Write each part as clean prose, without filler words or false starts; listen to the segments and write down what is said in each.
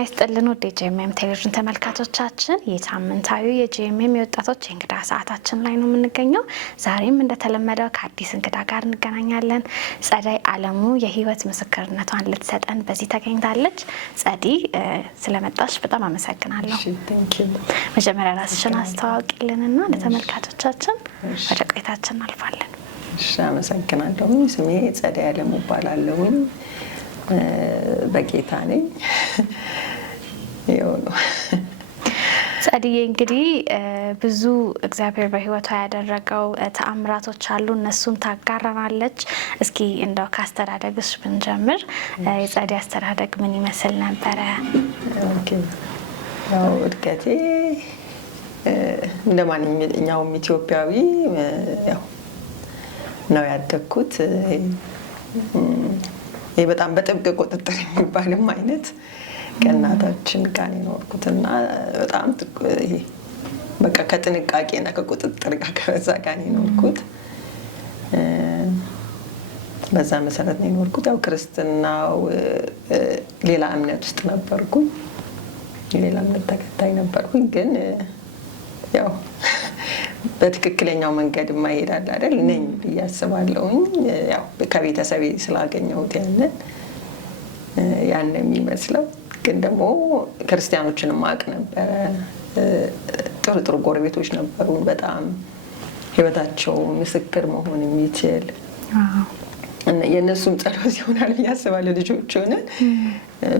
ጤና ይስጥልን ወደ ጄኤምኤም ቴሌቪዥን ተመልካቾቻችን የሳምንታዊ የጄኤምኤም የወጣቶች እንግዳ ሰዓታችን ላይ ነው የምንገኘው። ዛሬም እንደተለመደው ከአዲስ እንግዳ ጋር እንገናኛለን። ጸዳይ አለሙ የህይወት ምስክርነቷን ልትሰጠን በዚህ ተገኝታለች። ጸዲ ስለመጣሽ በጣም አመሰግናለሁ። መጀመሪያ ራስሽን አስተዋውቂልንና ለተመልካቾቻችን ወደ ቆይታችን እናልፋለን። እሺ አመሰግናለሁ። ስሜ ጸዳይ አለሙ እባላለሁ። በጌታ ነኝ። ይኸው ነው። ጸዲዬ እንግዲህ ብዙ እግዚአብሔር በህይወቷ ያደረገው ተአምራቶች አሉ። እነሱን ታጋራናለች። እስኪ እንደው ካስተዳደግሽ ብንጀምር የጸዲ አስተዳደግ ምን ይመስል ነበረ? ያው እድገቴ እንደማንኛውም ኢትዮጵያዊ ያው ነው ያደግኩት። ይሄ በጣም በጥብቅ ቁጥጥር የሚባልም አይነት ከእናታችን ጋር የኖርኩትና በጣም ይሄ በቃ ከጥንቃቄና ከቁጥጥር ጋር ከበዛ ጋር የኖርኩት። በዛ መሰረት ነው የኖርኩት። ያው ክርስትናው ሌላ እምነት ውስጥ ነበርኩኝ፣ ሌላ እምነት ተከታይ ነበርኩኝ። ግን ያው በትክክለኛው መንገድ ማይሄዳል አይደል ነኝ ብዬ አስባለሁኝ። ያው ከቤተሰቤ ስላገኘሁት ያን የሚመስለው ግን ደግሞ ክርስቲያኖችን ማቅ ነበረ። ጥሩ ጎረቤቶች ነበሩን። በጣም ህይወታቸው ምስክር መሆን የሚችል የእነሱም ጸሎት ይሆናል ብዬ አስባለሁ። ልጆች ሆነን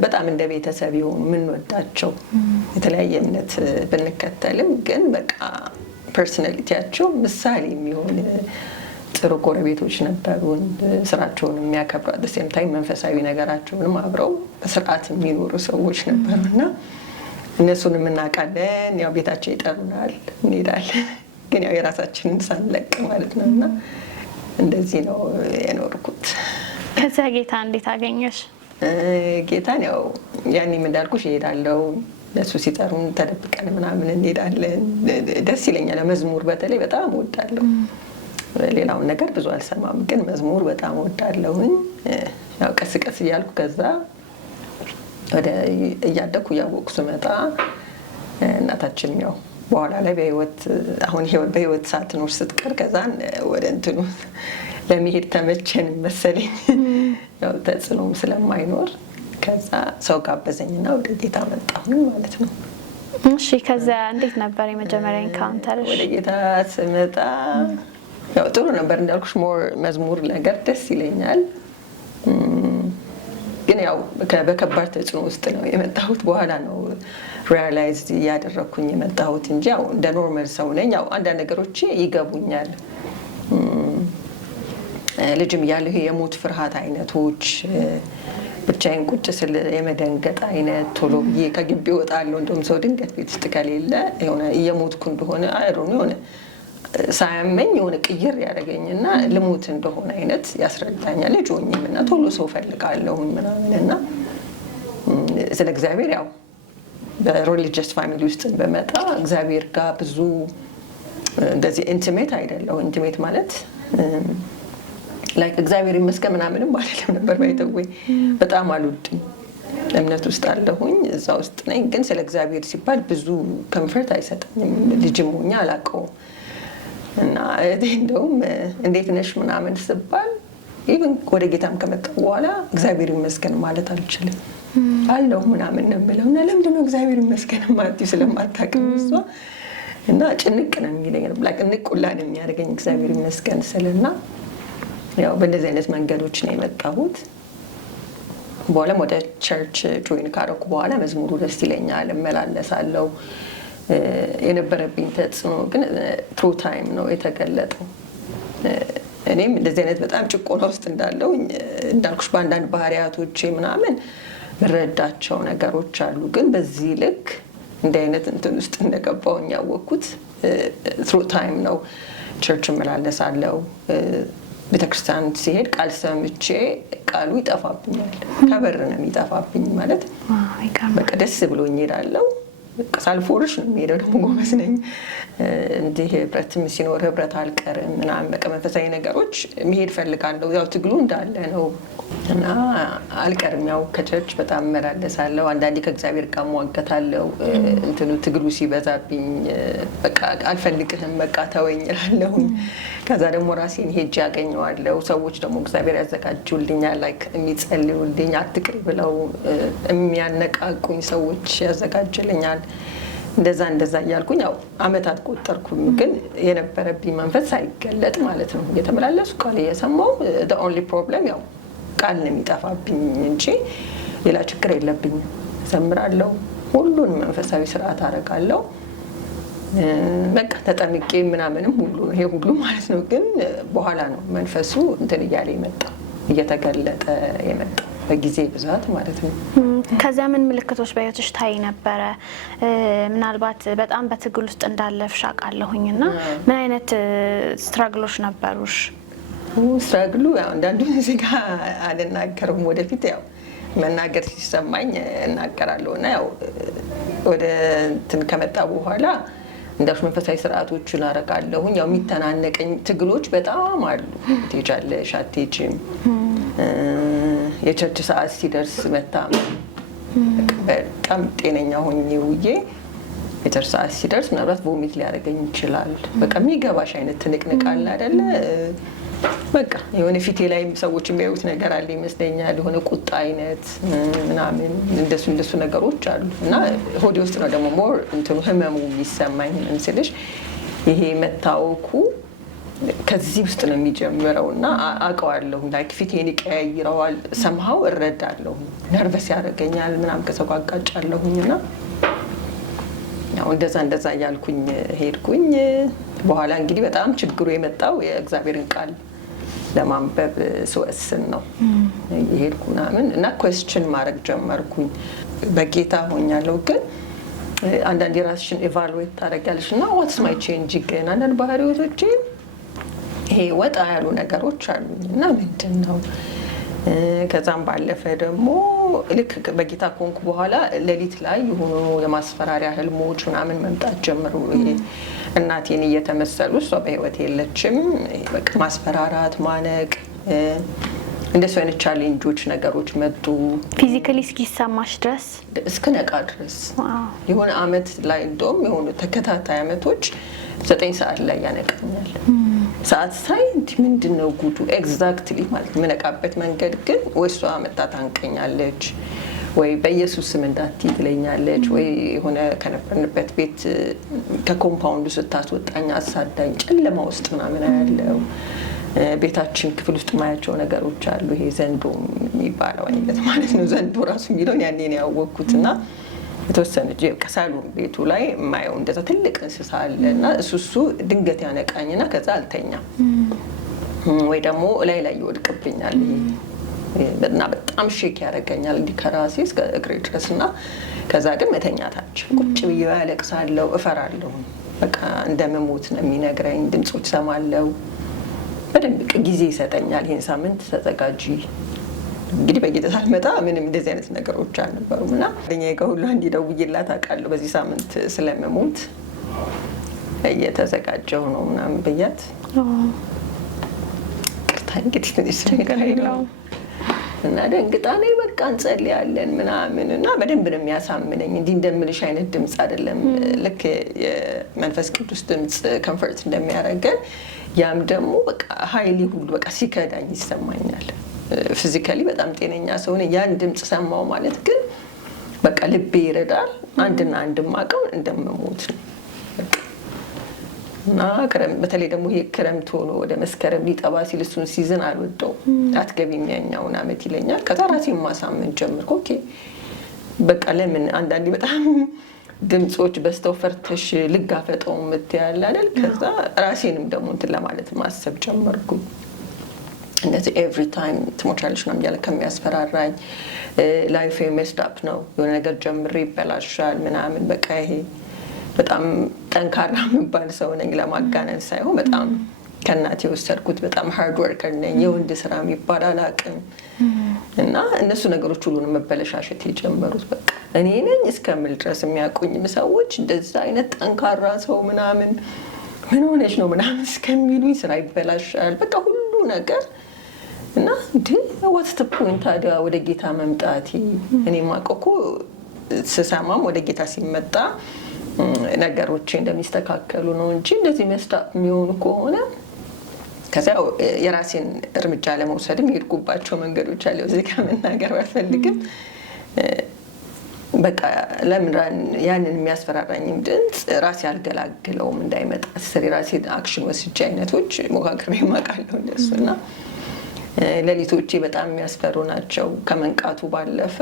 በጣም እንደ ቤተሰብ የሆኑ የምንወዳቸው የተለያየ እምነት ብንከተልም ግን በቃ ፐርሰናሊቲያቸው ምሳሌ የሚሆን ጥሩ ጎረቤቶች ነበሩን። ስራቸውን የሚያከብሩ ደሴም ታይም መንፈሳዊ ነገራቸውንም አብረው በስርዓት የሚኖሩ ሰዎች ነበሩና እነሱን እናውቃለን። ያው ቤታቸው ይጠሩናል፣ እንሄዳለን። ግን ያው የራሳችንን ሳንለቅ ማለት ነው። እና እንደዚህ ነው የኖርኩት። ከዛ ጌታ እንዴት አገኘሽ? ጌታን ያው ያኔም እንዳልኩሽ እሄዳለሁ። ለሱ ሲጠሩን ተደብቀን ምናምን እንሄዳለን። ደስ ይለኛል። መዝሙር በተለይ በጣም እወዳለሁ። ሌላውን ነገር ብዙ አልሰማም፣ ግን መዝሙር በጣም እወዳለሁኝ። ያው ቀስ ቀስ እያልኩ ከዛ ወደ እያደኩ እያወቅኩ ስመጣ እናታችን ያው በኋላ ላይ በህይወት ሳትኖር ስትቀር ከዛን ወደ እንትኑ ለመሄድ ተመቸን መሰለኝ። ያው ተጽዕኖም ስለማይኖር ከዛ ሰው ጋበዘኝና ወደ ጌታ መጣሁኝ ማለት ነው። እሺ ከዛ እንዴት ነበር የመጀመሪያ ኢንካውንተርሽ? ወደ ጌታ ስመጣ ያው ጥሩ ነበር እንዳልኩሽ። መዝሙር ነገር ደስ ይለኛል። ግን ያው በከባድ ተጽዕኖ ውስጥ ነው የመጣሁት። በኋላ ነው ሪያላይዝ እያደረኩኝ የመጣሁት እንጂ ያው እንደ ኖርማል ሰው ነኝ። ያው አንዳንድ ነገሮች ይገቡኛል። ልጅም እያለሁ የሞት ፍርሃት አይነቶች፣ ብቻዬን ቁጭ ስል የመደንገጥ አይነት፣ ቶሎ ብዬ ከግቢ እወጣለሁ። እንደውም ሰው ድንገት ቤት ውስጥ ከሌለ የሆነ እየሞትኩ እንደሆነ አይሮን የሆነ ሳያመኝ የሆነ ቅይር ያደረገኝና ልሞት እንደሆነ አይነት ያስረዳኛል። ልጅ ሆኜም እና ቶሎ ሰው ፈልጋለሁኝ ምናምን እና ስለ እግዚአብሔር ያው በሪሊጂየስ ፋሚሊ ውስጥ በመጣ እግዚአብሔር ጋር ብዙ እንደዚህ ኢንቲሜት አይደለሁ። ኢንቲሜት ማለት ላይክ እግዚአብሔር ይመስገን ምናምንም አይደለም ነበር። ባይተወይ በጣም አልወድም። እምነት ውስጥ አለሁኝ፣ እዛ ውስጥ ነኝ። ግን ስለ እግዚአብሔር ሲባል ብዙ ኮምፈርት አይሰጠኝም። ልጅም ሆኜ አላውቀውም። እና እንደውም እንዴት ነሽ ምናምን ስባል ኢቭን ወደ ጌታም ከመጣሁ በኋላ እግዚአብሔር ይመስገን ማለት አልችልም። አለሁ ምናምን ነው የምለው። እና ለምንድን ነው እግዚአብሔር ይመስገን ማለት ስለማታውቅም እሷ እና ጭንቅ ነው የሚለኝ። ንቅ ሁላ ነው የሚያደርገኝ እግዚአብሔር ይመስገን ስልና ያው በእንደዚህ አይነት መንገዶች ነው የመጣሁት። በኋላም ወደ ቸርች ጆይን ካረኩ በኋላ መዝሙሩ ደስ ይለኛል፣ እመላለሳለሁ። የነበረብኝ ተጽዕኖ ግን ትሩ ታይም ነው የተገለጠው። እኔም እንደዚህ አይነት በጣም ጭቆና ውስጥ እንዳለው እንዳልኩሽ በአንዳንድ ባህሪያቶች ምናምን ምረዳቸው ነገሮች አሉ። ግን በዚህ ልክ እንዲህ አይነት እንትን ውስጥ እንደገባሁኝ ያወቅኩት ትሩ ታይም ነው። ቸርች እመላለሳለሁ። ቤተክርስቲያን ሲሄድ ቃል ሰምቼ ቃሉ ይጠፋብኛል። ከበር ነው የሚጠፋብኝ ማለት በቃ ደስ ብሎኝ እሄዳለሁ። ሳልፎርሽ ነው የሚሄደው። ደግሞ ጎበዝ ነኝ እንዲህ ህብረትም ሲኖር ህብረት አልቀርም ምናምን በቃ መንፈሳዊ ነገሮች መሄድ ፈልጋለሁ። ያው ትግሉ እንዳለ ነው እና አልቀርም። ያው ከቸርች በጣም እመላለሳለሁ። አንዳንዴ ከእግዚአብሔር ጋር እሟገታለሁ። እንትኑ ትግሉ ሲበዛብኝ በቃ አልፈልግህም በቃ ተወኝ እላለሁኝ። ከዛ ደግሞ ራሴን ሄጄ ያገኘዋለሁ። ሰዎች ደግሞ እግዚአብሔር ያዘጋጁልኛል፣ ላይክ የሚጸልዩልኝ አትቅሪ ብለው የሚያነቃቁኝ ሰዎች ያዘጋጅልኛል። እንደዛ እያልኩኝ ያው አመታት ቆጠርኩኝ። ግን የነበረብኝ መንፈስ ሳይገለጥ ማለት ነው እየተመላለሱ ቃል እየሰማሁ the only problem ያው ቃል ነው የሚጠፋብኝ እንጂ ሌላ ችግር የለብኝም። ዘምራለሁ፣ ሁሉን መንፈሳዊ ስርዓት አደርጋለሁ። በቃ ተጠምቄ ምናምንም ሁሉ ይሄ ሁሉ ማለት ነው። ግን በኋላ ነው መንፈሱ እንትን እያለ የመጣው እየተገለጠ የመጣው በጊዜ ብዛት ማለት ነው። ከዚያ ምን ምልክቶች በህይወትሽ ታይ ነበረ? ምናልባት በጣም በትግል ውስጥ እንዳለፍሽ አውቃለሁኝ እና ምን አይነት ስትራግሎች ነበሩሽ? ስትራግሉ ያው አንዳንዱን እዚህ ጋር አልናገርም። ወደፊት ያው መናገር ሲሰማኝ እናገራለሁ። እና ያው ወደ እንትን ከመጣ በኋላ እንዳልኩሽ መንፈሳዊ ስርዓቶችን አደርጋለሁኝ። ያው የሚተናነቀኝ ትግሎች በጣም አሉ። ትሄጃለሽ አትሄጂም፣ የቸርች ሰዓት ሲደርስ መታመም፣ በጣም ጤነኛ ሆኜ ውዬ የቸርች ሰዓት ሲደርስ ምናልባት ቮሚት ሊያደርገኝ ይችላል። በቃ የሚገባሽ አይነት ትንቅንቅ አለ አይደለ? በቃ የሆነ ፊቴ ላይ ሰዎች የሚያዩት ነገር አለ ይመስለኛል። የሆነ ቁጣ አይነት ምናምን እንደሱ ነገሮች አሉ እና ሆዴ ውስጥ ነው ደግሞ ሞር እንትኑ ህመሙ የሚሰማኝ ምስልሽ። ይሄ መታወኩ ከዚህ ውስጥ ነው የሚጀምረው እና አውቀዋለሁ። ላይክ ፊቴን ይቀያይረዋል። ሰምሃው እረዳለሁ። ነርቨስ ያደርገኛል ምናምን ከሰው ጋር አጋጫለሁኝ እና ያው እንደዛ እያልኩኝ ሄድኩኝ። በኋላ እንግዲህ በጣም ችግሩ የመጣው የእግዚአብሔርን ቃል ለማንበብ ስወስን ነው የሄድኩ ምናምን እና ኩዌስችን ማድረግ ጀመርኩኝ። በጌታ ሆኛለሁ ግን አንዳንድ የራስሽን ኤቫሉዌት ታደርጊያለሽ እና ዋትስ ማይ ቼንጅ ግን አንዳንድ ባህሪዎቶቼን ይሄ ወጣ ያሉ ነገሮች አሉኝ እና ምንድን ነው። ከዛም ባለፈ ደግሞ ልክ በጌታ ኮንኩ በኋላ ሌሊት ላይ የሆኑ የማስፈራሪያ ህልሞች ምናምን መምጣት ጀምሩ። እናቴን እየተመሰሉ እሷ በህይወት የለችም። በቃ ማስፈራራት፣ ማነቅ፣ እንደሱ አይነት ቻሌንጆች ነገሮች መጡ። ፊዚካሊ እስኪሰማሽ ድረስ እስክነቃ ድረስ የሆነ አመት ላይ እንደውም የሆኑ ተከታታይ አመቶች 9 ሰዓት ላይ ያነቃኛል። ሰዓት ሳይ እንዲህ ምንድን ነው ጉዱ ኤግዛክትሊ ማለት የምነቃበት መንገድ ግን ወይ እሷ መጣ ታንቀኛለች፣ ወይ በኢየሱስ ስም እንዳትይ ትለኛለች፣ ወይ የሆነ ከነበርንበት ቤት ከኮምፓውንዱ ስታስወጣኝ አሳዳኝ ጨለማ ውስጥ ምናምን ያለው ቤታችን ክፍል ውስጥ ማያቸው ነገሮች አሉ። ይሄ ዘንዶ የሚባለው አይነት ማለት ነው። ዘንዶ ራሱ የሚለውን ያኔ ነው ያወቅኩት እና የተወሰነ ከሳሎን ቤቱ ላይ የማየው እንደዛ ትልቅ እንስሳ አለ እና እሱ ድንገት ያነቃኝና ከዛ አልተኛም ወይ ደግሞ ላይ ይወድቅብኛል እና በጣም ሼክ ያደርገኛል እንዲህ ከራሴ እስከ እግሬ ድረስ እና ከዛ ግን መተኛታችን ቁጭ ብዬ ያለቅሳለሁ፣ እፈራለሁ። በቃ እንደምሞት ነው የሚነግረኝ። ድምፆች ሰማለሁ። በደንብ ጊዜ ይሰጠኛል። ይህን ሳምንት ተዘጋጂ። እንግዲህ በጌታ ሳልመጣ ምንም እንደዚህ አይነት ነገሮች አልነበሩም እና ጓደኛዬ ጋር ሁሉ እንዲደውይላት አውቃለሁ። በዚህ ሳምንት ስለምሞት እየተዘጋጀው ነው ምናምን ብያት ቅርታ እንግዲህ ትንሽ ነገር አይደለም እና ደንግጣ ነይ በቃ እንጸልያለን ምናምን እና በደንብ ነው የሚያሳምነኝ። እንዲህ እንደምልሽ አይነት ድምፅ አይደለም። ልክ የመንፈስ ቅዱስ ድምፅ ኮምፈርት እንደሚያደርገን ያም ደግሞ በቃ ሀይሊ ሁሉ በቃ ሲከዳኝ ይሰማኛል። ፊዚካሊ በጣም ጤነኛ ሰው ነኝ። ያን ድምፅ ሰማው ማለት ግን በቃ ልቤ ይረዳል። አንድና አንድ ማቀው እንደምሞት ነው እና በተለይ ደግሞ ይሄ ክረምት ሆኖ ወደ መስከረም ሊጠባ ሲል እሱን ሲዝን አልወደው። አትገቢም ያኛውን አመት ይለኛል። ከዛ ራሴን ማሳመን ጀመርኩ። ኦኬ በቃ ለምን አንዳንዴ በጣም ድምፆች በስተው ፈርተሽ ልጋፈጠው የምትያለ አይደል? ከዛ ራሴንም ደግሞ እንትን ለማለት ማሰብ ጀመርኩ። እንደዚህ ኤቭሪ ታይም ትሞቻለሽ ነው እያለ ከሚያስፈራራኝ ላይፌ ሜስድ አፕ ነው የሆነ ነገር ጀምሬ ይበላሻል ምናምን በቃ ይሄ በጣም ጠንካራ የሚባል ሰው ነኝ። ለማጋነን ሳይሆን በጣም ከእናቴ የወሰድኩት በጣም ሃርድ ወርከር ነኝ። የወንድ ስራ የሚባል አላውቅም። እና እነሱ ነገሮች ሁሉንም መበለሻሸት የጀመሩት በቃ እኔ ነኝ እስከምል ድረስ የሚያውቁኝም ሰዎች እንደዛ አይነት ጠንካራ ሰው ምናምን ምን ሆነች ነው ምናምን እስከሚሉኝ ስራ ይበላሻል በቃ ሁሉ ነገር እና እንዴ what's the point ታዲያ ወደ ጌታ መምጣቴ? እኔ የማውቀው እኮ ስሰማም ወደ ጌታ ሲመጣ ነገሮች እንደሚስተካከሉ ነው እንጂ እንደዚህ መስራት የሚሆኑ ከሆነ ከዛ የራሴን እርምጃ ለመውሰድም የሄድኩባቸው መንገዶች አሉ። እዚህ ጋር መናገር ባልፈልግም በቃ ለምን ያንን የሚያስፈራራኝም ድምፅ ራሴ አልገላግለውም እንዳይመጣ ስሪ ራሴ አክሽን ወስጄ አይነቶች ሞካክሬ ማቃለው እንደሱና ሌሊቶቼ በጣም የሚያስፈሩ ናቸው። ከመንቃቱ ባለፈ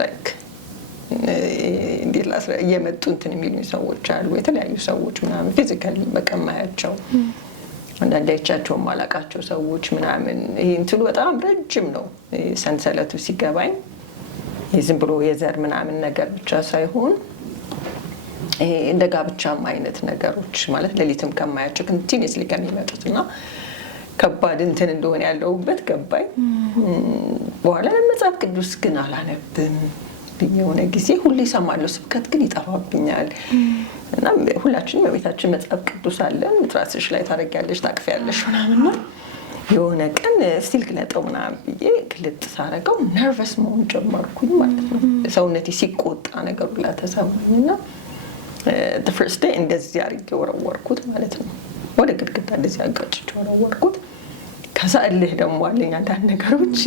ላይክ እንዴላ እየመጡ እንትን የሚሉኝ ሰዎች አሉ። የተለያዩ ሰዎች ምናምን ፊዚካሊ በቃ ማያቸው አንዳንድ አይቻቸውም ማላቃቸው ሰዎች ምናምን ይሄ እንትኑ በጣም ረጅም ነው ሰንሰለቱ ሲገባኝ። ዝም ብሎ የዘር ምናምን ነገር ብቻ ሳይሆን ይሄ እንደ ጋብቻም አይነት ነገሮች ማለት ሌሊትም ከማያቸው ኮንቲኒየስሊ ከሚመጡትና ከባድ እንትን እንደሆነ ያለውበት ገባኝ። በኋላ መጽሐፍ ቅዱስ ግን አላነብም የሆነ ጊዜ ሁሌ እሰማለሁ፣ ስብከት ግን ይጠፋብኛል። እና ሁላችንም በቤታችን መጽሐፍ ቅዱስ አለን፣ ትራስሽ ላይ ታረጊያለሽ፣ ታቅፊያለሽ ምናምን ነው። የሆነ ቀን ስቲል ግለጠው ምናምን ብዬ ግልጥ ሳረገው ነርቨስ መሆን ጀመርኩኝ ማለት ነው። ሰውነቴ ሲቆጣ ነገሩ ላይ ተሰማኝና the first day እንደዚህ አድርጌ ወረወርኩት ማለት ነው። ወደ ግድግዳ እንደዚህ አጋጭቼ ወረወርኩት። ከዛ እልህ ደግሞ አለኝ አንዳንድ ነገሮች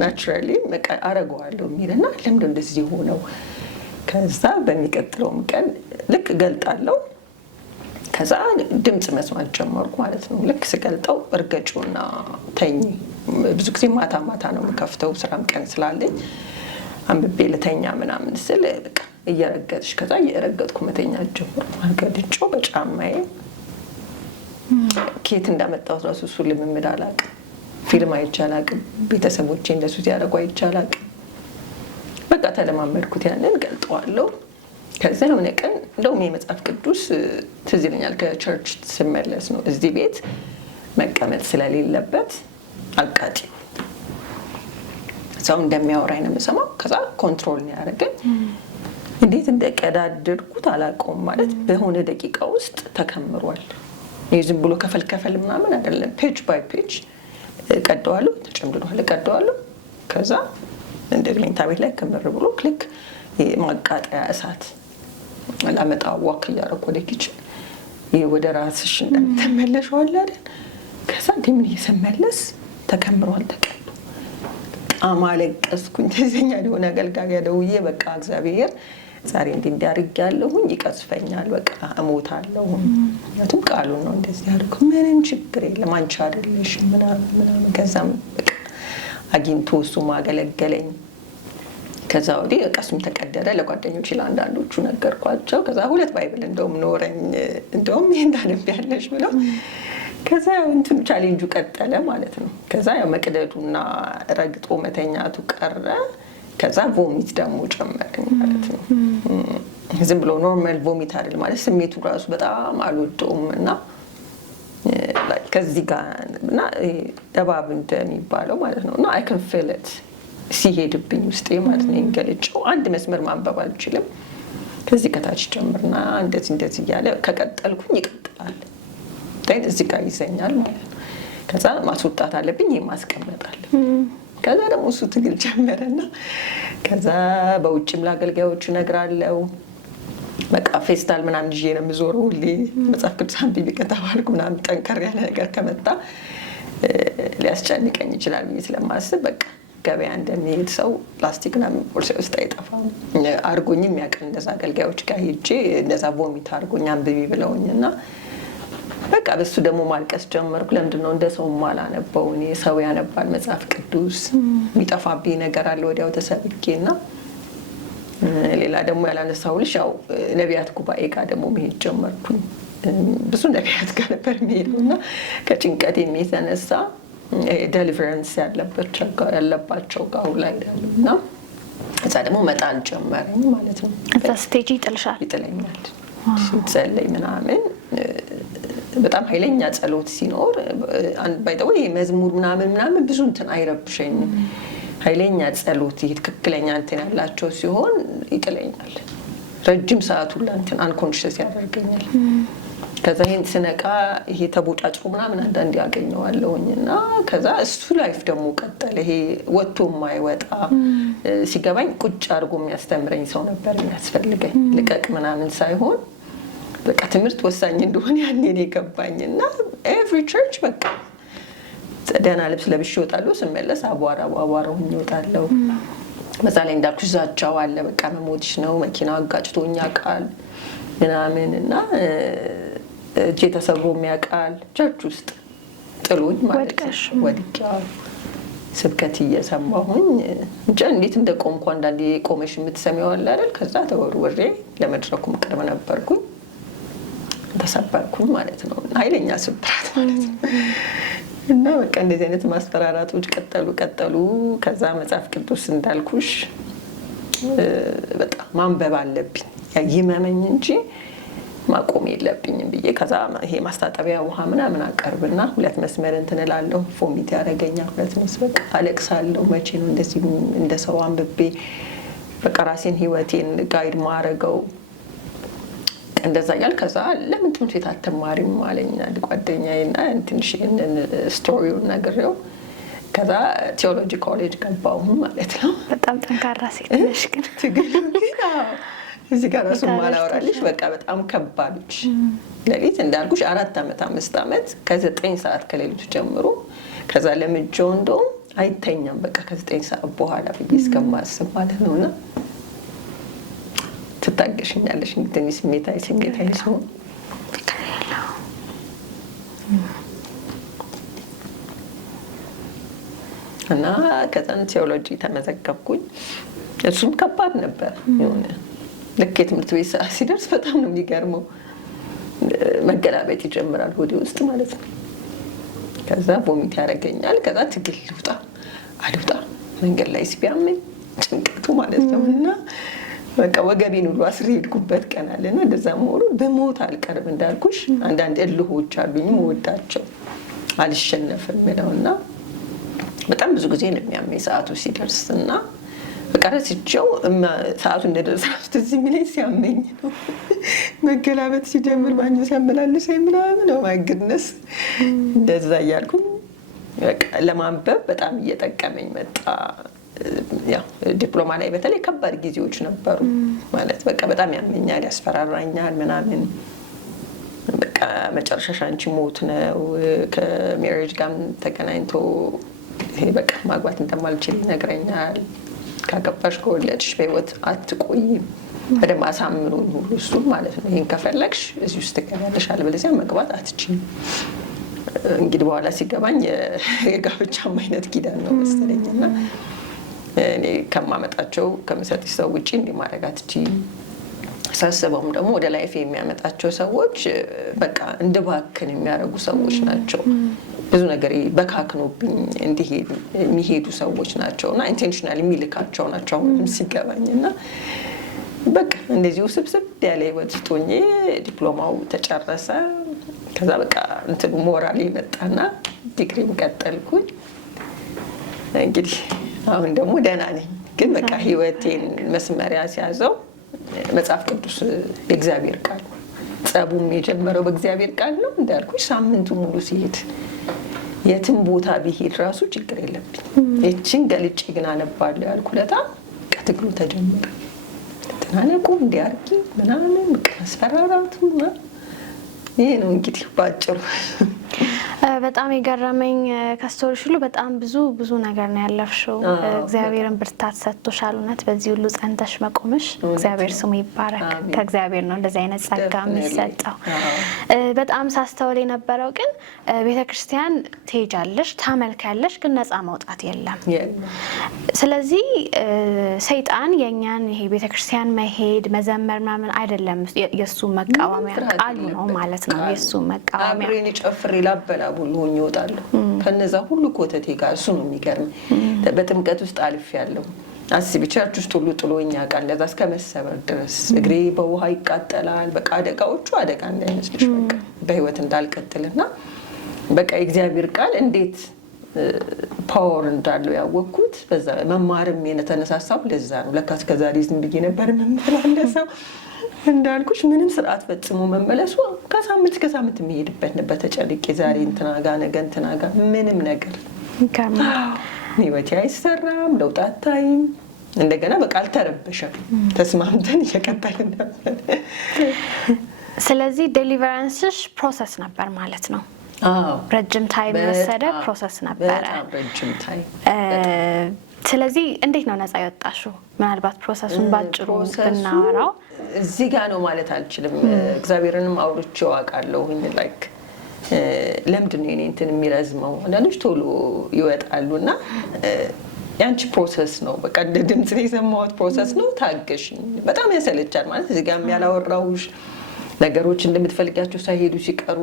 ናቹራሊ በቃ አረገዋለሁ የሚልና ለምንድን ነው እንደዚህ ሆነው? ከዛ በሚቀጥለውም ቀን ልክ ገልጣለሁ። ከዛ ድምፅ መስማት ጀመርኩ ማለት ነው። ልክ ስገልጠው እርገጩና ተኝ። ብዙ ጊዜ ማታ ማታ ነው የምከፍተው ስራም ቀን ስላለኝ አንብቤ ልተኛ ምናምን ስል በቃ እየረገጥሽ ከዛ እየረገጥኩ መተኛ ጀመርኩ። አንገድጬው በጫማዬ ኬት እንዳመጣሁት ራሱ እሱ ልምምድ አላውቅም። ፊልም አይቼ አላውቅም። ቤተሰቦቼ እንደሱ ሲያደርጉ አይቼ አላውቅም። በቃ ተለማመድኩት። ያንን ገልጠዋለሁ። ከዛ የሆነ ቀን እንደውም የመጽሐፍ ቅዱስ ትዝ ይለኛል ከቸርች ስመለስ ነው እዚህ ቤት መቀመጥ ስለሌለበት አቃጢው ሰው እንደሚያወራኝ ነው የምሰማው። ከዛ ኮንትሮል ነው ያደረገኝ። እንዴት እንደቀዳደድኩት አላውቀውም። ማለት በሆነ ደቂቃ ውስጥ ተከምሯል። ዝም ብሎ ከፈል ምናምን አይደለም። ፔጅ ባይ ፔጅ ቀደዋለሁ፣ ተጨምድዷል፣ ቀደዋለሁ። ከዛ እንደ መኝታ ቤት ላይ ከምር ብሎ ክሊክ ማቃጠያ እሳት ላመጣ ዋክ እያደረኩ ወደ ኪችን ወደ ራስሽ እንደምትመለሺው አለ አይደል? ከዛ ምን እየሰመለስ ተከምሯል፣ ተቀዶ በጣም አለቀስኩኝ። ተዘኛ የሆነ አገልጋይ ደውዬ በቃ እግዚአብሔር ዛሬ እንዲያርጋለሁኝ ይቀስፈኛል፣ በቃ እሞታለሁ። ምክንያቱም ቃሉን ነው እንደዚህ ያደርኩ። ምንም ችግር የለም አንቺ አይደለሽ ምናምን። ከዛም በቃ አግኝቶ እሱ ማገለገለኝ። ከዛ ወዲህ እሱም ተቀደደ። ለጓደኞች ለአንዳንዶቹ ነገርኳቸው። ከዛ 2 ባይብል እንደውም ኖረኝ፣ እንደውም ይሄን ታነቢያለሽ ብለው ከዛ እንትኑ ቻሌንጁ ቀጠለ ማለት ነው። ከዛ ያው መቅደዱና ረግጦ መተኛቱ ቀረ። ከዛ ቮሚት ደግሞ ጨመረኝ ማለት ነው። ዝም ብሎ ኖርማል ቮሚት አይደል ማለት ስሜቱ ራሱ በጣም አልወደውም እና ከዚህ ጋር እና ደባብ እንደሚባለው ማለት ነው እና አይ ካን ፊል ኢት ሲሄድብኝ ውስጤ ማለት ነው። እንገልጨው አንድ መስመር ማንበብ አልችልም። ከዚህ ከታች ጀምርና እንደዚህ እያለ ከቀጠልኩኝ ይቀጥላል። እዚህ ጋር ይዘኛል ማለት ነው። ከዛ ማስወጣት አለብኝ፣ ማስቀመጥ አለብኝ። ከዛ ደግሞ እሱ ትግል ጀመረና ከዛ በውጭም ለአገልጋዮች እነግራለሁ። በቃ ፌስታል ምናምን ይዤ ነው የምዞረው ሁሌ መጽሐፍ ቅዱስ አንብቢ ከተባልኩ ምናምን ጠንከር ያለ ነገር ከመጣ ሊያስጨንቀኝ ይችላል ብዬ ስለማስብ በቃ ገበያ እንደሚሄድ ሰው ፕላስቲክ ምናምን ቦርሳ ውስጥ አይጠፋም። አርጎኝም ያውቃል። እንደዛ አገልጋዮች ጋር ሄጄ እንደዛ ቮሚት አርጎኝ አንብቢ ብለውኝና በቃ በሱ ደግሞ ማልቀስ ጀመርኩ። ለምንድነው እንደ ሰው ማላነበው? እኔ ሰው ያነባል መጽሐፍ ቅዱስ፣ የሚጠፋብኝ ነገር አለ ወዲያው ተሰብኬና ሌላ ደግሞ ያላነሳሁልሽ ያው ነቢያት ጉባኤ ጋር ደግሞ መሄድ ጀመርኩኝ። ብዙ ነቢያት ጋር ነበር የሚሄደውና ከጭንቀት የተነሳ ዴሊቨረንስ ያለባቸው ጋር ላይ ሄዳለሁና እዛ ደግሞ መጣል ጀመረኝ ማለት ነው። እዛ ስቴጅ ይጥልሻል? ይጥለኛል። ሲጸለይ ምናምን በጣም ኃይለኛ ጸሎት ሲኖር ባይተው መዝሙር ምናምን ብዙ እንትን አይረብሸኝም። ኃይለኛ ጸሎት ይሄ ትክክለኛ እንትን ያላቸው ሲሆን ይጥለኛል። ረጅም ሰዓት ሁላ እንትን አንኮንሽስ ያደርገኛል። ከዛ ይሄን ስነቃ ይሄ ተቦጫጭሮ ምናምን አንዳንዴ ያገኘዋለሁኝ እና ከዛ እሱ ላይፍ ደግሞ ቀጠለ። ይሄ ወጥቶ የማይወጣ ሲገባኝ ቁጭ አድርጎ የሚያስተምረኝ ሰው ነበር የሚያስፈልገኝ። ልቀቅ ምናምን ሳይሆን በቃ ትምህርት ወሳኝ እንደሆነ ያኔ ነው የገባኝ። እና ኤቭሪ ቸርች በቃ ደህና ልብስ ለብሼ እወጣለሁ፣ ስመለስ አቧራውን እወጣለሁ። በዛ ላይ እንዳልኩሽ ዛቻው አለ። በቃ መሞትሽ ነው፣ መኪና አጋጭቶኝ ያውቃል ምናምን እና እጄ ተሰብሮ የሚያውቃል። ቸርች ውስጥ ጥሎኝ ማለት ነው ወድቄያለሁ። ስብከት እየሰማሁኝ እንጃ እንዴት እንደቆምኩ አንዳንዴ ቆመሽ የምትሰሚው አለ አይደል? ከዛ ተወርውሬ ለመድረኩም ቅርብ ነበርኩኝ፣ ተሰበርኩኝ ማለት ነው። ኃይለኛ ስብራት ማለት ነው። እና በቃ እንደዚህ አይነት ማስፈራራቶች ቀጠሉ። ከዛ መጽሐፍ ቅዱስ እንዳልኩሽ በጣም ማንበብ አለብኝ ይመመኝ እንጂ ማቆም የለብኝም ብዬ ከዛ ይሄ ማስታጠቢያ ውሃ ምናምን አቀርብና 2 መስመር እንትን እላለሁ። ፎሚት ያደርገኛል 2 መስመር። በቃ አለቅሳለሁ። መቼ ነው እንደዚህ እንደ ሰው አንብቤ በቃ ራሴን ህይወቴን ጋይድ ማረገው እንደዛ ያል። ከዛ ለምን ትምህርት ቤት አትማሪም አለኝ አንድ ጓደኛዬና ትንሽ ስቶሪውን ነግሬው ከዛ ቴዎሎጂ ኮሌጅ ገባሁ ማለት ነው። በጣም ጠንካራ ሴት ነሽ ግን ትግል ግን እዚህ ጋር እሱ ማላወራልሽ በቃ በጣም ከባድች ለሊት እንዳልኩሽ 4 ዓመት 5 ዓመት ከ9 ሰዓት ከሌሊቱ ጀምሮ ከዛ ለምጆ እንደውም አይተኛም በቃ ከ9 ሰዓት በኋላ ብዬ እስከማስብ ማለት ነውና ትታገሽኛለሽ እንግዲህ ስሜታዊ ሰው እና ከዛን ቴዎሎጂ ተመዘገብኩኝ። እሱም ከባድ ነበር የሆነ ልክ የትምህርት ቤት ሰዓት ሲደርስ በጣም ነው የሚገርመው። መገላበጥ ይጀምራል ሆዴ ውስጥ ማለት ነው። ከዛ ቮሚት ያደርገኛል። ከዛ ትግል አልውጣ መንገድ ላይ ሲያመኝ ጭንቀቱ ማለት ነው እና በቃ ወገቤን ሁሉ አስሬ ሄድኩበት ቀን አለና እንደዛ ሞሩ በሞት አልቀርብ እንዳልኩሽ አንዳንድ እልሆች አሉኝ ወዳቸው አልሸነፍም ነውና በጣም ብዙ ጊዜ ነው የሚያመኝ ሰዓቱ ሲደርስ እና በቃ ረስቼው ሰዓቱ እንደደረሰ ትዝ የሚለኝ ሲያመኝ ነው። መገላበጥ ሲጀምር ባኞ ሲያመላልሰኝ ምናምን ነው ማይ ጉድነስ እንደዛ እያልኩኝ በቃ ለማንበብ በጣም እየጠቀመኝ መጣ። ያው ዲፕሎማ ላይ በተለይ ከባድ ጊዜዎች ነበሩ ማለት በቃ በጣም ያመኛል፣ ያስፈራራኛል ምናምን በቃ መጨረሻሽ አንቺ ሞት ነው። ከሜሬጅ ጋር ተገናኝቶ ይሄ በቃ ማግባት እንደማልችል ይነግረኛል። ካገባሽ ከወለድሽ በህይወት አትቆይም፣ በደንብ አሳምኑኝ ሁሉ እሱ ማለት ነው። ይሄን ከፈለግሽ እዚህ ውስጥ ትገባለሽ፣ አለበለዚያ መግባት አትችይም። እንግዲህ በኋላ ሲገባኝ የጋብቻም አይነት ኪዳን ነው መሰለኝና እኔ ከማመጣቸው ከምሰጥሽ ሰው ውጪ እንዲህ ማድረግ አትችይም። ሳስበውም ደግሞ ወደ ላይፍ የሚያመጣቸው ሰዎች በቃ እንድባክን የሚያደርጉ ሰዎች ናቸው። ብዙ ነገር በካክኖብኝ እንዲሄዱ የሚሄዱ ሰዎች ናቸው እና ኢንቴንሽናል የሚልካቸው ናቸው ሲገባኝ እና በቃ እንደዚህ ውስብስብ ያለ ህይወት ውስጥ ሆኜ ዲፕሎማው ተጨረሰ። ከዛ በቃ እንትን ሞራል ይመጣና ዲግሪም ቀጠልኩኝ። እንግዲህ አሁን ደግሞ ደህና ነኝ። ግን በቃ ህይወቴን መስመሪያ ሲያዘው መጽሐፍ ቅዱስ የእግዚአብሔር ቃል ነው። ጸቡም የጀመረው በእግዚአብሔር ቃል ነው እንዳልኩሽ። ሳምንቱ ሙሉ ሲሄድ የትም ቦታ ቢሄድ ራሱ ችግር የለብኝ። እቺን ገልጬ ግን አነባለሁ ያልኩ ለታ ከትግሉ ተጀመረ። ተናነቁ እንዲያርጊ ምናምን መስፈራራቱ ይሄ ነው እንግዲህ ባጭሩ። በጣም የገረመኝ ከስቶሪሽ ሁሉ በጣም ብዙ ነገር ነው ያለፍሽው። እግዚአብሔርን ብርታት ሰጥቶሻል። እውነት በዚህ ሁሉ ጸንተሽ መቆምሽ እግዚአብሔር ስሙ ይባረክ። ከእግዚአብሔር ነው እንደዚህ አይነት ጸጋ የሚሰጠው። በጣም ሳስተውል የነበረው ግን ቤተክርስቲያን ትሄጃለሽ፣ ታመልካለሽ፣ ግን ነፃ መውጣት የለም። ስለዚህ ሰይጣን የኛን ይሄ ቤተክርስቲያን መሄድ መዘመር ምናምን አይደለም የሱ መቃወሚያ ቃሉ ነው ማለት ነው። የሱ መቃወሚያ አብሬን ጨፍሬ ላበላ ሁሉ ይወጣለሁ ከነዛ ሁሉ ኮተቴ ጋር። እሱ ነው የሚገርም። በጥምቀት ውስጥ አልፍ ያለው አስቢ፣ ቸርች ውስጥ ሁሉ ጥሎኛ ቃል ለዛ እስከ መሰበር ድረስ እግሬ በውሃ ይቃጠላል። በቃ አደጋዎቹ አደጋ እንዳይመስልሽ በቃ በህይወት እንዳልቀጥልና በቃ የእግዚአብሔር ቃል እንዴት ፓወር እንዳለው ያወቅኩት በዛ መማርም የተነሳሳው ለዛ ነው። ለካ እስከዛሬ ዝም ብዬ ነበር የምመላለሰው። እንዳልኩሽ ምንም ስርዓት ፈጽሞ መመለሱ ከሳምንት እስከ ሳምንት የሚሄድበት ነበር። ተጨንቄ ዛሬ እንትና ጋ ነገ እንትና ጋ ምንም ነገር ህይወቴ አይሰራም፣ ለውጥ አታይም። እንደገና በቃ አልተረበሸም። ተስማምተን እየቀጠልን ነበር። ስለዚህ ዴሊቨራንስሽ ፕሮሰስ ነበር ማለት ነው። ረጅም ታይም የወሰደ ፕሮሰስ ነበረ። ረጅም ታይም። ስለዚህ እንዴት ነው ነፃ የወጣሽው? ምናልባት ፕሮሰሱን ባጭሩ ብናወራው። እዚህ ጋር ነው ማለት አልችልም። እግዚአብሔርንም አውርቼው አውቃለሁ። ላይክ ለምንድን ነው የኔ እንትን የሚረዝመው? አንዳንዶች ቶሎ ይወጣሉ እና ያንቺ ፕሮሰስ ነው። በቃ እንደ ድምፅ የሰማሁት ፕሮሰስ ነው። ታገሽኝ። በጣም ያሰለቻል ማለት እዚህ ጋር ያላወራሁሽ ነገሮች እንደምትፈልጋቸው ሳይሄዱ ሲቀሩ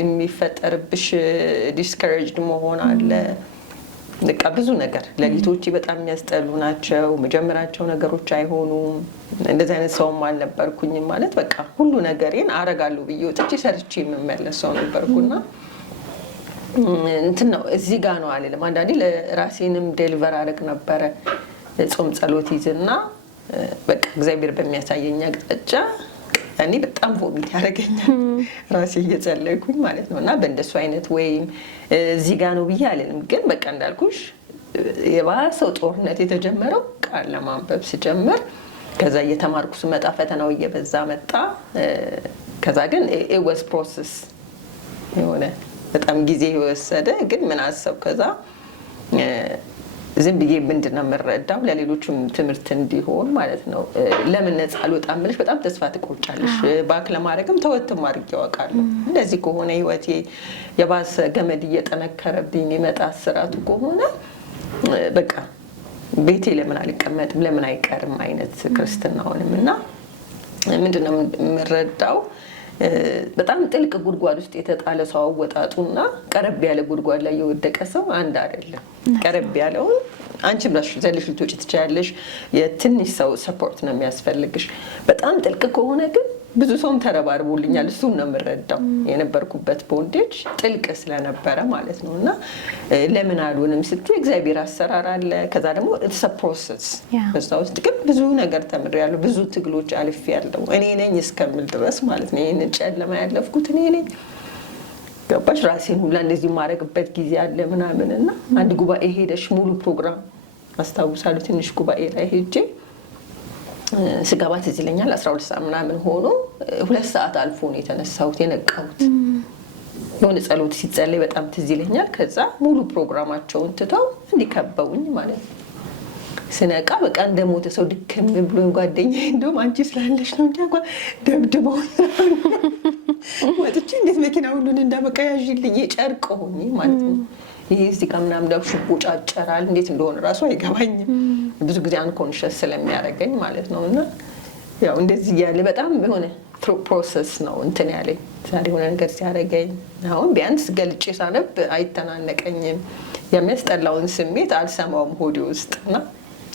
የሚፈጠርብሽ ዲስከሬጅድ መሆን አለ። በቃ ብዙ ነገር ሌሊቶቼ በጣም የሚያስጠሉ ናቸው። መጀመራቸው ነገሮች አይሆኑም። እንደዚህ አይነት ሰውም አልነበርኩኝም። ማለት በቃ ሁሉ ነገሬን አረጋለሁ ብዬ ወጥቼ ሰርቼ የምመለስ ሰው ነበርኩና እንትን ነው እዚህ ጋር ነው አልልም። አንዳንዴ ለራሴንም ዴሊቨር አደረግ ነበረ። ጾም ጸሎት ይዝና በቃ እግዚአብሔር በሚያሳየኝ አቅጣጫ እኔ በጣም ቮሚት ያደርገኛል ራሴ እየጸለይኩኝ ማለት ነው። እና በእንደሱ አይነት ወይም እዚህ ጋር ነው ብዬ አልልም። ግን በቃ እንዳልኩሽ የባሰው ጦርነት የተጀመረው ቃል ለማንበብ ስጀምር፣ ከዛ እየተማርኩ ስመጣ ፈተናው እየበዛ መጣ። ከዛ ግን it was process የሆነ በጣም ጊዜ የወሰደ ግን ምን አሰብ ከዛ ዝም ብዬ ምንድን ነው የምረዳው ለሌሎችም ትምህርት እንዲሆን ማለት ነው። ለምን ነፃ አልወጣም ብለሽ በጣም ተስፋ ትቆርጫለሽ። ባክ ለማድረግም ተወትም አድርጌ ያውቃለሁ። እንደዚህ ከሆነ ህይወቴ የባሰ ገመድ እየጠነከረብኝ የመጣ ስራቱ ከሆነ በቃ ቤቴ ለምን አልቀመጥም ለምን አይቀርም አይነት ክርስትናውንም እና ምንድን ነው የምረዳው በጣም ጥልቅ ጉድጓድ ውስጥ የተጣለ ሰው አወጣጡና ቀረብ ያለ ጉድጓድ ላይ የወደቀ ሰው አንድ አይደለም። ቀረብ ያለውን አንቺ ብለሽ ዘልሽ ልትወጪ ትችያለሽ። የትንሽ ሰው ሰፖርት ነው የሚያስፈልግሽ። በጣም ጥልቅ ከሆነ ግን ብዙ ሰውም ተረባርቦልኛል። እሱን ነው የምረዳው። የነበርኩበት ቦንዴጅ ጥልቅ ስለነበረ ማለት ነው። እና ለምን አልሆንም ስትይ እግዚአብሔር አሰራር አለ። ከዛ ደግሞ ኢትስ አ ፕሮሰስ። በዛ ውስጥ ግን ብዙ ነገር ተምሬያለሁ። ብዙ ትግሎች አልፌያለሁ። እኔ ነኝ እስከምል ድረስ ማለት ነው። ይሄንን ጨለማ ያለፍኩት እኔ ነኝ። ገባሽ? ራሴን ሁላ እንደዚህ የማደርግበት ጊዜ አለ ምናምን እና አንድ ጉባኤ ሄደሽ ሙሉ ፕሮግራም አስታውሳለሁ። ትንሽ ጉባኤ ላይ ሄጄ ስገባ ትዝ ይለኛል 12 ሰዓት ምናምን ሆኖ 2 ሰዓት አልፎ ነው የተነሳሁት የነቃሁት። የሆነ ጸሎት ሲጸለይ በጣም ትዝ ይለኛል። ከዛ ሙሉ ፕሮግራማቸውን ትተው እንዲከበውኝ ማለት ነው። ስነቃ በቃ እንደሞተ ሰው ድክም ብሎኝ ጓደኛዬ እንደውም አንቺ ስላለሽ ነው እንጂ እንኳን ደብድበው ወጥቼ እንዴት መኪና ሁሉን እንዳበቃ ያዥልኝ ጨርቅ ሆኜ ማለት ነው። ይሄ እዚህ ጋር ምናምን ዳብሽ ቦጫጨራል እንዴት እንደሆነ ራሱ አይገባኝም። ብዙ ጊዜ አንኮንሽስ ስለሚያደርገኝ ማለት ነው። እና ያው እንደዚህ ያለ በጣም የሆነ ፕሮሰስ ነው እንትን ያለኝ። ዛሬ የሆነ ነገር ሲያደርገኝ አሁን ቢያንስ ገልጬ ሳነብ አይተናነቀኝም። የሚያስጠላውን ስሜት አልሰማውም ሆዴ ውስጥ እና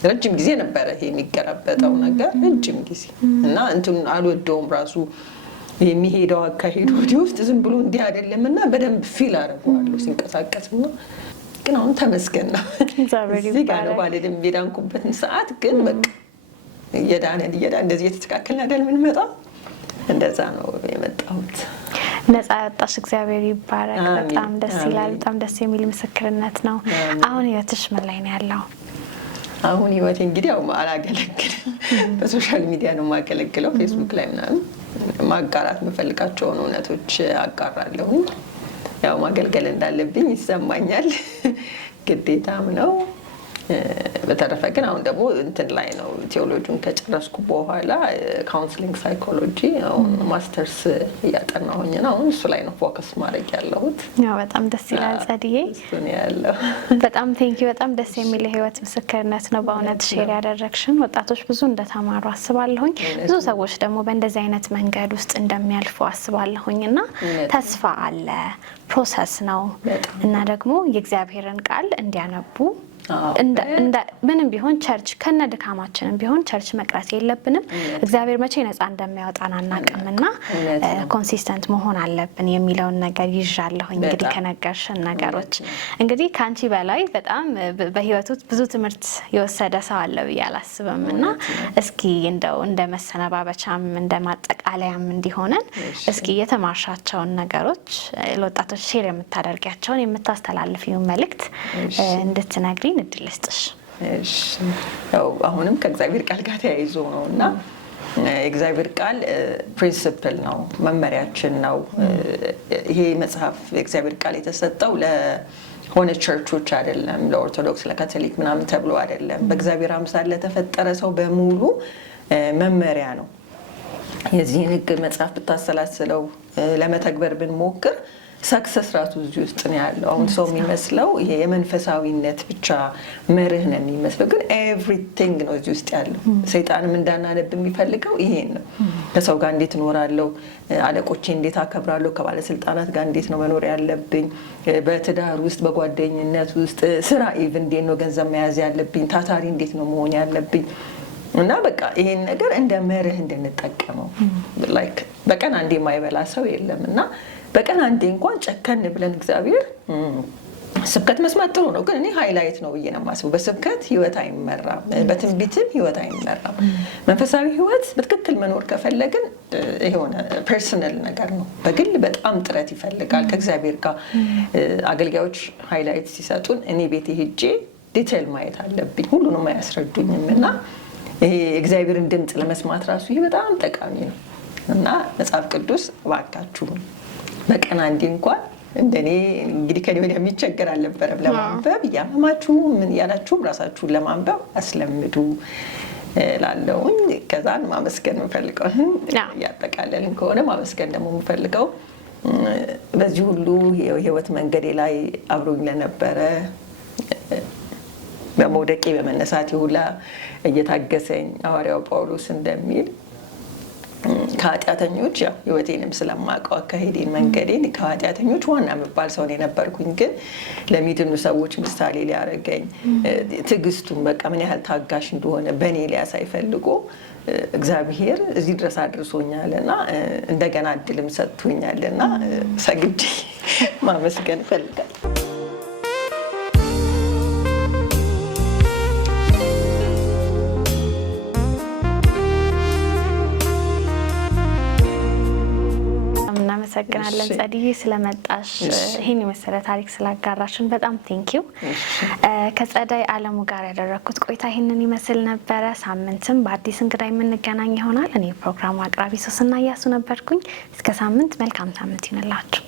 ረጅም ጊዜ ነበረ ይሄ የሚገረበጠው ነገር ረጅም ጊዜ እና እንትን አልወደውም ራሱ የሚሄደው አካሄድ ወዲህ ውስጥ ዝም ብሎ እንዲህ አይደለም እና በደንብ ፊል አደርገዋለሁ ሲንቀሳቀስ ነው። ግን አሁን ተመስገን ነው እዚህ ጋር ነው ባለደም የዳንኩበትን ሰዓት ግን በቃ እየዳነ እንደዚህ የተስተካከልን አይደል የምንመጣው እንደዛ ነው የመጣሁት። ነፃ ያወጣሽ እግዚአብሔር ይባረክ። በጣም ደስ ይላል። በጣም ደስ የሚል ምስክርነት ነው። አሁን ህይወትሽ ምን ላይ ነው ያለው? አሁን ህይወቴ እንግዲህ ያው አላገለግልም። በሶሻል ሚዲያ ነው የማገለግለው። ፌስቡክ ላይ ምናምን ማጋራት የምፈልጋቸውን እውነቶች አጋራለሁ። ያው ማገልገል እንዳለብኝ ይሰማኛል፣ ግዴታም ነው። በተረፈ ግን አሁን ደግሞ እንትን ላይ ነው ቴዎሎጂን ከጨረስኩ በኋላ ካውንስሊንግ ሳይኮሎጂ አሁን ማስተርስ እያጠናሁኝ ነው። አሁን እሱ ላይ ነው ፎከስ ማድረግ ያለሁት። ያው በጣም ደስ ይላል ጸድዬ። እሱ ነው ያለው። በጣም ቴንኪው። በጣም ደስ የሚል ህይወት ምስክርነት ነው በእውነት ሼር ያደረግሽን። ወጣቶች ብዙ እንደተማሩ አስባለሁኝ። ብዙ ሰዎች ደግሞ በእንደዚህ አይነት መንገድ ውስጥ እንደሚያልፉ አስባለሁኝ እና ተስፋ አለ። ፕሮሰስ ነው እና ደግሞ የእግዚአብሔርን ቃል እንዲያነቡ እንደ ምንም ቢሆን ቸርች ከነ ድካማችንም ቢሆን ቸርች መቅረት የለብንም። እግዚአብሔር መቼ ነፃ እንደሚያወጣን አናውቅምና ኮንሲስተንት መሆን አለብን የሚለውን ነገር ይዣለሁ። እንግዲህ ከነገርሽን ነገሮች እንግዲህ ካንቺ በላይ በጣም በህይወቱ ብዙ ትምህርት የወሰደ ሰው አለ ብዬ አላስብምና እስኪ እንደው እንደ መሰነባበቻም እንደ ማጠቃለያም እንዲሆነን እስኪ የተማርሻቸውን ነገሮች ለወጣቶች ሼር የምታደርጊያቸውን የምታስተላልፊው መልእክት እንድትነግሪን እድል ልስጥሽ። እሺ ያው አሁንም ከእግዚአብሔር ቃል ጋር ተያይዞ ነውና የእግዚአብሔር ቃል ፕሪንሲፕል ነው፣ መመሪያችን ነው። ይሄ መጽሐፍ የእግዚአብሔር ቃል የተሰጠው ለሆነ ቸርቾች አይደለም፣ ለኦርቶዶክስ ለካቶሊክ ምናምን ተብሎ አይደለም። በእግዚአብሔር አምሳል ለተፈጠረ ሰው በሙሉ መመሪያ ነው። የዚህን ሕግ መጽሐፍ ብታሰላስለው ለመተግበር ብንሞክር ሰክሰስ ራሱ እዚህ ውስጥ ነው ያለው። አሁን ሰው የሚመስለው ይሄ የመንፈሳዊነት ብቻ መርህ ነው የሚመስለው፣ ግን ኤቭሪቲንግ ነው እዚህ ውስጥ ያለው። ሰይጣንም እንዳናነብ የሚፈልገው ይሄን ነው። ከሰው ጋር እንዴት እኖራለሁ፣ አለቆቼ እንዴት አከብራለሁ፣ ከባለስልጣናት ጋር እንዴት ነው መኖር ያለብኝ፣ በትዳር ውስጥ በጓደኝነት ውስጥ ስራ ኢቭን እንዴት ነው ገንዘብ መያዝ ያለብኝ፣ ታታሪ እንዴት ነው መሆን ያለብኝ እና በቃ ይሄን ነገር እንደ መርህ እንድንጠቀመው። ላይክ በቀን አንዴ የማይበላ ሰው የለም እና በቀን አንዴ እንኳን ጨከን ብለን እግዚአብሔር ስብከት መስማት ጥሩ ነው፣ ግን እኔ ሃይላይት ነው ብዬ ነው የማስበው። በስብከት ህይወት አይመራም፣ በትንቢትም ህይወት አይመራም። መንፈሳዊ ህይወት በትክክል መኖር ከፈለግን የሆነ ፐርሰናል ነገር ነው፣ በግል በጣም ጥረት ይፈልጋል። ከእግዚአብሔር ጋር አገልጋዮች ሃይላይት ሲሰጡን እኔ ቤት ሄጄ ዲቴል ማየት አለብኝ፣ ሁሉንም አያስረዱኝም እና ይሄ እግዚአብሔርን ድምፅ ለመስማት ራሱ ይህ በጣም ጠቃሚ ነው እና መጽሐፍ ቅዱስ እባካችሁን በቀን አንዴ እንኳን እንደኔ እንግዲህ ከኔ ወዲያ የሚቸገር አልነበረም ለማንበብ፣ እያመማችሁ ምን እያላችሁም ራሳችሁን ለማንበብ አስለምዱ ላለውኝ። ከዛን ማመስገን የምፈልገው እያጠቃለልን ከሆነ ማመስገን ደግሞ የምፈልገው በዚህ ሁሉ የህይወት መንገዴ ላይ አብሮኝ ለነበረ በመውደቄ በመነሳት ሁላ እየታገሰኝ ሐዋርያው ጳውሎስ እንደሚል ከኃጢአተኞች ያው ህይወቴንም ስለማውቀው አካሄዴን መንገዴን ከኃጢአተኞች ዋና የምባል ሰው የነበርኩኝ፣ ግን ለሚድኑ ሰዎች ምሳሌ ሊያደርገኝ ትዕግስቱን በቃ ምን ያህል ታጋሽ እንደሆነ በእኔ ሊያሳይ ፈልጎ እግዚአብሔር እዚህ ድረስ አድርሶኛልና እንደገና እድልም ሰጥቶኛልና ሰግጄ ማመስገን እፈልጋለሁ። እናመሰግናለን ጸድዬ ስለመጣሽ፣ ይሄን የመሰለ ታሪክ ስላጋራሽን በጣም ቴንኪው። ከጸዳይ አለሙ ጋር ያደረኩት ቆይታ ይሄንን ይመስል ነበረ። ሳምንትም በአዲስ እንግዳ የምንገናኝ ይሆናል። እኔ ፕሮግራሙ አቅራቢ ሶስና እያሱ ነበርኩኝ። እስከ ሳምንት መልካም ሳምንት ይሁንላችሁ።